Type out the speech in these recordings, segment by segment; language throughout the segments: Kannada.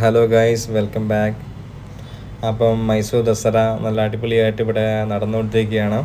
Hello guys, welcome back. അപ്പം മൈസൂർ ദസറ നല്ല അടിപൊളിയായിട്ട് ഇവിടെ നടന്നുകൊണ്ടിരിക്കുകയാണ്.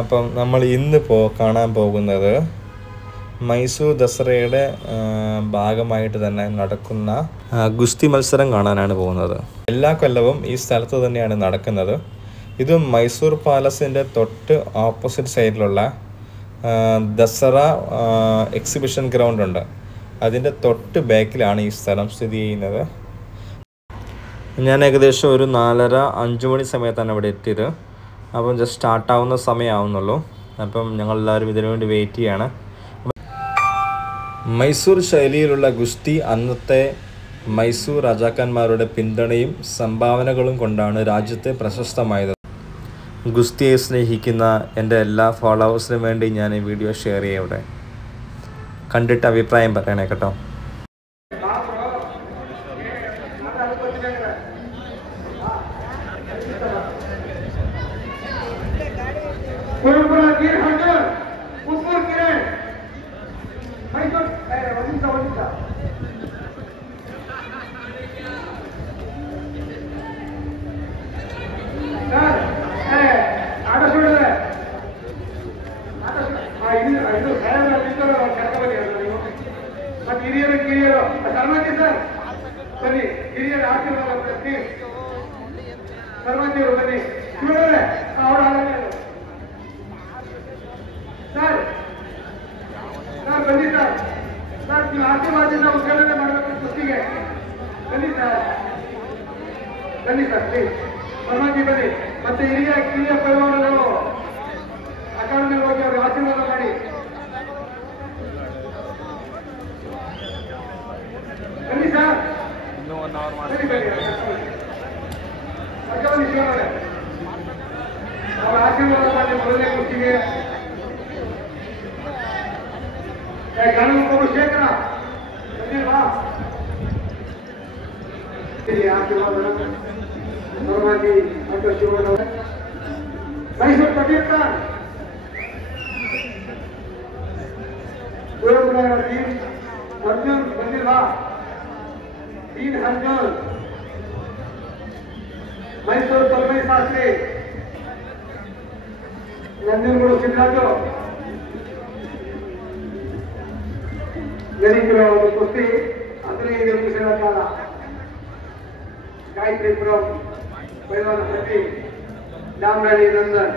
അപ്പം നമ്മൾ ഇന്നിപ്പോൾ കാണാൻ പോകുന്നത് മൈസൂർ ദസറയുടെ ഭാഗമായിട്ട് തന്നെ നടക്കുന്ന ഗുസ്തി മത്സരം കാണാനാണ് പോകുന്നത്. എല്ലാ കൊല്ലവും ഈ സ്ഥലത്ത് തന്നെയാണ് നടക്കുന്നത്. ഇത് മൈസൂർ പാലസിൻ്റെ തൊട്ട് ഓപ്പോസിറ്റ് സൈഡിലുള്ള ദസറ എക്സിബിഷൻ ഗ്രൗണ്ട് ഉണ്ട്. അതിൻ്റെ തൊട്ട് ബാക്കിലാണ് ഈ സ്ഥലം സ്ഥിതി ചെയ്യുന്നത്. ഞാൻ ഏകദേശം ഒരു 4:30-5 മണി സമയത്താണ് ഇവിടെ എത്തിയത്. അപ്പം ജസ്റ്റ് സ്റ്റാർട്ടാവുന്ന സമയമാവുന്നുള്ളൂ. അപ്പം ഞങ്ങളെല്ലാവരും ഇതിനു വേണ്ടി വെയിറ്റ് ചെയ്യാണ്. മൈസൂർ ശൈലിയിലുള്ള ഗുസ്തി അന്നത്തെ മൈസൂർ രാജാക്കന്മാരുടെ പിന്തുണയും സംഭാവനകളും കൊണ്ടാണ് രാജ്യത്തെ പ്രശസ്തമായത്. ഗുസ്തിയെ സ്നേഹിക്കുന്ന എൻ്റെ എല്ലാ ഫോളോവേഴ്സിനും വേണ്ടി ഞാൻ ഈ വീഡിയോ ഷെയർ ചെയ്യാം. ഇവിടെ കണ്ടിട്ട് അഭിപ്രായം പറയണേ കേട്ടോ. ಮತ್ತೆ ಹಿರಿಯ ಪರಿವಾರಗಳು ಅಕಾಡೆಮಿಗೆ ಹೋಗಿ ಅವರು ಆಶೀರ್ವಾದ ಮಾಡಿ ಬನ್ನಿ ಸರ್. ಅವರ ಆಶೀರ್ವಾದ ಮಾಡಿ ಮೊದಲನೇ ಕುರ್ಚಿಗೆ ಗಣಪತಿ ಶೇಖರ ಬಂದಿಲ್ವಾ? ಆಶೀರ್ವಾದ normaji atau Shivana Mysore Pakistan Gurudwara Dean Arjun Bandilha Dean Arjun Mysore Palmai Sastri Nanjanguru Siddharjo Yarikura Kusti Adri Musela Gayatri पहलवान हटी डामरानी नंदन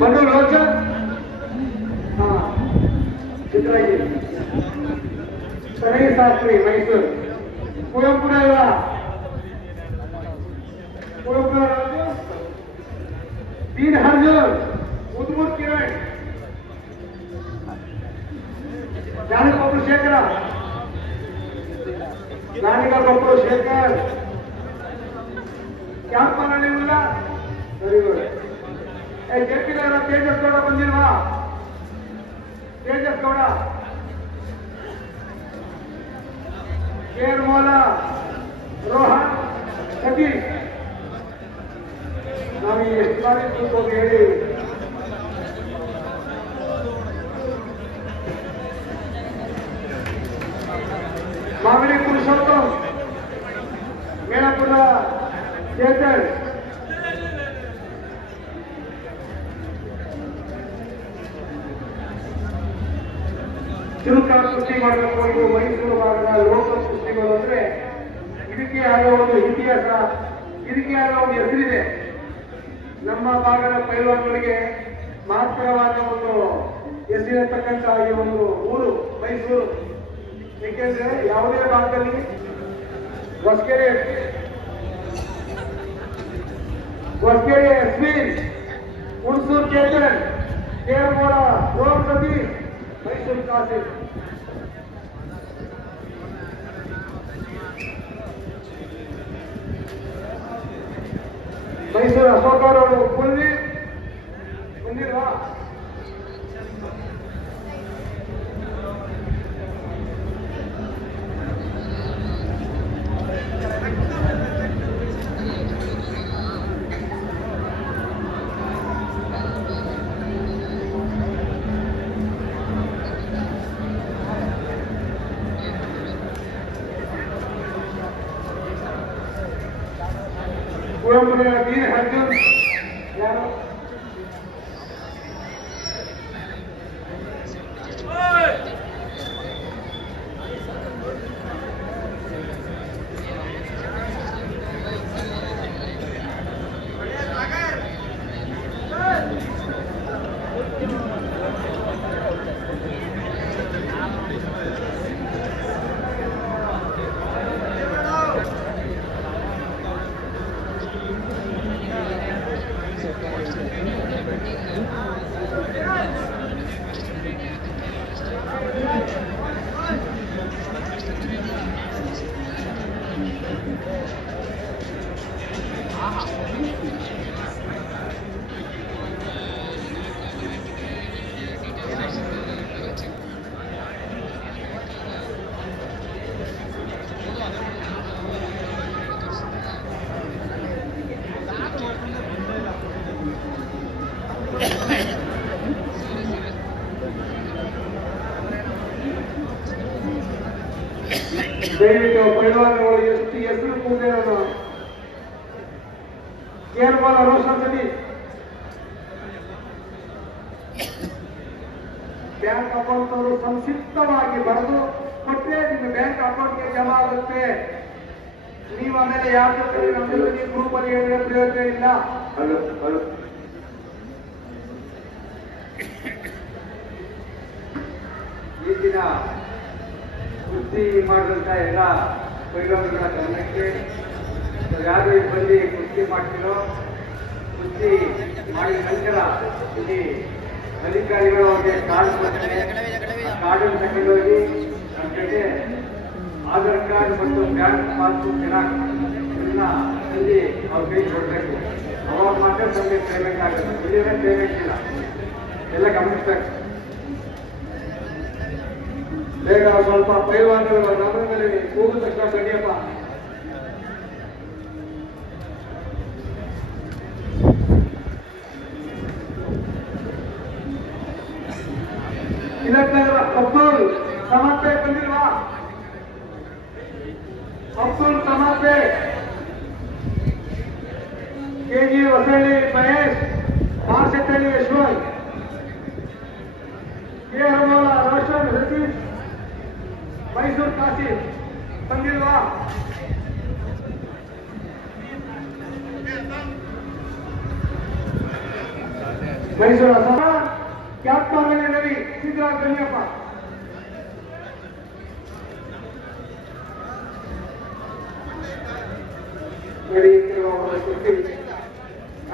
बंडू रोचन हाँ चित्राई सनई शास्त्री मैसूर कुळंपुरा तीन हरजन उद्भूत किरण ज्ञानगोपुर शेखर ज्ञानगोपुर शेखर क्या बनाने वाला वेरी गुड जेपी नगर तेजस गौड़ बंदिल्वा तेजस गौड़ केरमोला रोहन सतीश ನಾವು ಎಷ್ಟು ಬಾರಿ ಕೂತ್ಕೊಂಡು ಹೇಳಿ ಮಾಮಿಡಿ ಪುರುಷೋತ್ತಮ್ ಮೇಳಪುರ ಚೇತನ್ ಚುರುಕ ಕುಸ್ತಿ ಮಾಡಬೇಕು. ಮೈಸೂರು ಭಾಗದ ಲೋಕ ಕುಸ್ತಿಗಳು ಅಂದ್ರೆ ಇದಕ್ಕೆ ಆದ ಒಂದು ಇತಿಹಾಸ, ಇದಕ್ಕೆ ಆದ ಒಂದು ಹೆಸರಿದೆ. ನಮ್ಮ ಭಾಗದ ಪೈಲ್ವಾನ್ಗಳಿಗೆ ಮಾತ್ರವಾದ ಒಂದು ಹೆಸರಿರತಕ್ಕಂಥ ಈ ಒಂದು ಊರು ಮೈಸೂರು. ಏಕೆಂದ್ರೆ ಯಾವುದೇ ಭಾಗದಲ್ಲಿ ಹೊಸಕೆರೆ ಅಶ್ವಿನ್, ಹುಣಸೂರು ಚೇತನ್, ಕೇರಮೋಳ ರೋಹನ್ ಸತೀಶ್, ಮೈಸೂರು ಕಾಸಿಂ ಮೈಸೂರು ಅಶೋಕರವರು ಕುಳ್ಳಿ ಬಂದಿಲ್ವಾ? ಶಿವಪುರ ವೀರ ಅರ್ಜುನ್ ಯಾರು ದಯವಿಟ್ಟು ಪೈಲ್ವಾನಗಳು ಎಷ್ಟು ಹೆಸರು ಮುಂದೆ ಕೇರ್ಬಾಲ ರೋಷನ್ ರೆಡ್ಡಿ ಬ್ಯಾಂಕ್ ಅಕೌಂಟ್ ಅವರು ಸಂಕ್ಷಿಪ್ತವಾಗಿ ಬರೆದು ಕೊಟ್ಟರೆ ನಿಮ್ಮ ಬ್ಯಾಂಕ್ ಅಕೌಂಟ್ಗೆ ಜಮಾ ಆಗುತ್ತೆ. ನೀವು ಆಮೇಲೆ ಯಾವ ನಮ್ಮಲ್ಲಿ ಗ್ರೂಪ್ ಅಲ್ಲಿ ಹೇಳಿದ್ರೆ ಪ್ರಯೋಜನ ಇಲ್ಲ. ಈ ದಿನ ಕುಸ್ತಿ ಮಾಡಿದಂತ ಎಲ್ಲ ಪೈಲ್ವಾನಗಳ ಗಮನಕ್ಕೆ ಯಾರು ಬಂದು ಕುಸ್ತಿ ಮಾಡ್ತಿರೋ ಕುಸ್ತಿ ಮಾಡಿದ ನಂತರ ಇಲ್ಲಿ ಅಧಿಕಾರಿಗಳು ಅವ್ರಿಗೆ ಕಾರ್ಡ್ ಕೊಡ್ತಾರೆ. ಕಾರ್ಡನ್ನು ತಗೊಂಡೋಗಿ ನಮ್ಮ ಜೊತೆ ಆಧಾರ್ ಕಾರ್ಡ್ ಮತ್ತು ಬ್ಯಾಂಕ್ ಪಾಸ್ಬುಕ್ ಜೆರಾಕ್ಸ್ ಎಲ್ಲ ಇಲ್ಲಿ ಅವ್ರ ಕೈ ಕೊಡಬೇಕು. ಅವಾಗ ಮಾತ್ರ ನಮಗೆ ಪೇಮೆಂಟ್ ಆಗುತ್ತೆ. ಇಲ್ಲಿನ ಪೇಮೆಂಟ್ ಇಲ್ಲ. ಎಲ್ಲ ಗಮನಿಸ್ಬೇಕು. ಬೇಗ ಸ್ವಲ್ಪ ಪೈಲ್ವಾನರು ನಗರದಲ್ಲಿ ಹೋಗಿದ ತಕ್ಷಣ ತಡಿಯಪ್ಪ. ಇದಕ್ಕೆ ಅಬ್ದುಲ್ ಸಮರ್ಪೆ ಬಂದಿಲ್ವಾ? ಅಬ್ದುಲ್ ಸಮರ್ಪೆ, ಕೆಜಿ ಹೊಸಳ್ಳಿ ಮಹೇಶ್, ಮಾರ್ಸೆಟ್ಟಳ್ಳಿ ಯಶವಂತ್, ಕೆ ಹರಮೋಲ ರೋಷನ್ ಸತೀಶ್, ಮೈಸೂರು ಕಾಸಿಂ ಬಂದಿಲ್ವಾ? ಮೈಸೂರು ಅಸಮ ಕ್ಯಾಪ್ಟನ್ ರವಿ ಸಿದ್ದರಾಜ್ ಕನ್ಯಪ್ಪ. ನಡೆಯುತ್ತಿರುವ ಸುದ್ದಿ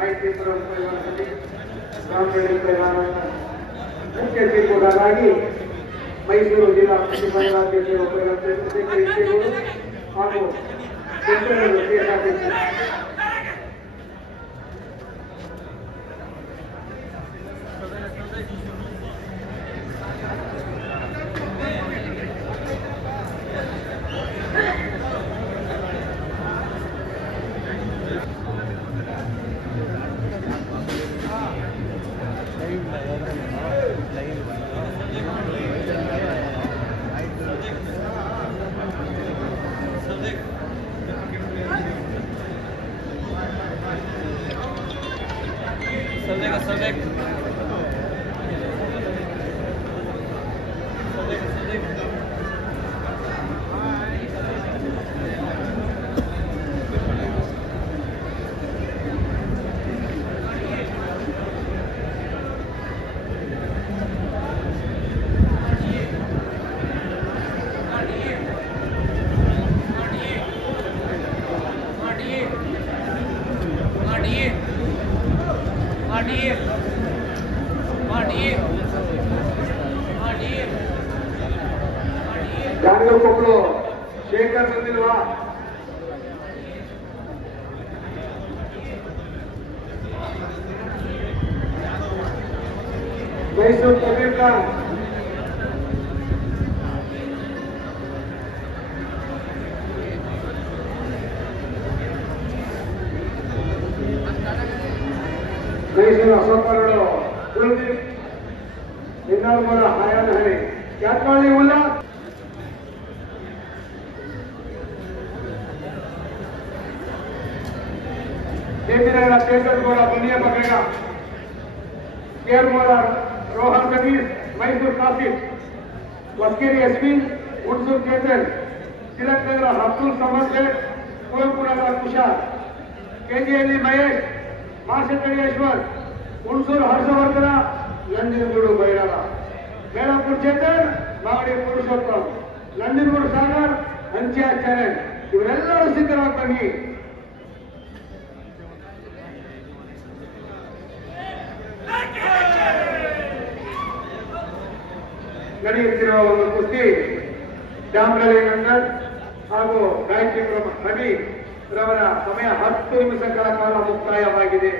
ಆಯ್ಕೆ ಮುಖ್ಯ ತೀರ್ಪುಗಾರಾಗಿ ಮೈಸೂರು ಜಿಲ್ಲಾ ಪ್ರತಿಭಟನಾಧ್ಯಕ್ಷರು ಹಾಗೂ ಜಾನಗಲ್ ಕೊಪ್ಪಳು ಶೇಖರ್ ಬಂದಿಲ್ವಾ? ಮೈಸೂರು ಕಬೀರ್ ಖಾನ್, ಮೈಸೂರು ಅಶೋಕರು ಕುಲದೀಪ್, ಇನ್ನಾಲ್ಮರ ಹಯಾನ್ ಹರಿ, ಕ್ಯಾತ್ವಾಳಿ ಉಲ್ಲಾ, केपीनगर चेतन गौड़ बुनिया पकड़ेगा, केरमोला रोहन सतीश, मैसूर कासिफ, वस्केरी यस्मीन, उड़सूर चेतन, तिलकनगर अब्दुल समद शेख, कोयपुरा कुशाल, केजीएली महेश, माशेश्वर, हुणसूर हर्षवर्धन, ನಂಜನಗೂಡು ಭೈರವ, ಬೇಳಾಪುರ ಚೇತನ್, ಮಾಗಡಿ ಪುರುಷೋತ್ತಮ್, ನಂಜನಗೂಡು ಸಾಗರ್, ಹಂಚ್ಯಾಚರಣ್ ಇವರೆಲ್ಲರೂ ಸಿದ್ಧರಾಗಿ ಬನ್ನಿ. ನಡೆಯುತ್ತಿರುವ ಒಂದು ಕುಸ್ತಿ ಜಾಮರಳ್ಳಿ ನಂದನ್ ಹಾಗೂ ಗಾಯತ್ರಿ ರವಿ ರವರ ಸಮಯ 10 ನಿಮಿಷಗಳ ಕಾಲ ಮುಕ್ತಾಯವಾಗಿದೆ.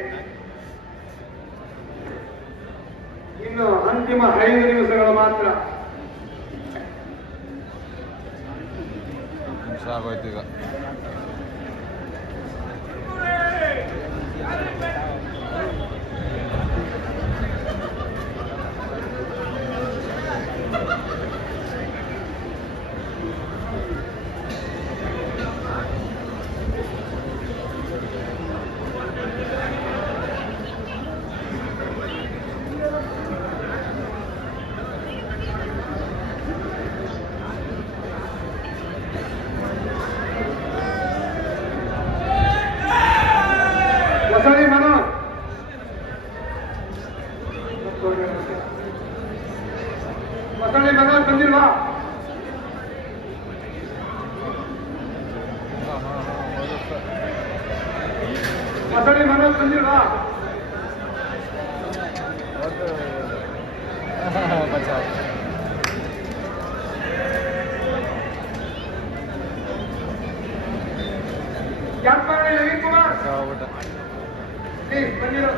ಇನ್ನು ಅಂತಿಮ 5 ನಿಮಿಷಗಳು ಮಾತ್ರ. ಆಗೋಯ್ತು ಈಗ. ಮಸಾಲೆ ಮನ ಬಂದಿಲ್ವಾ? ಮಸಾಲೆ ಮನ ಬಂದಿಲ್ವಾ? ಕ್ಯಾಂಪಲ್ಲಿ ರವಿ ಕುಮಾರ್ ಬಂದಿರೋ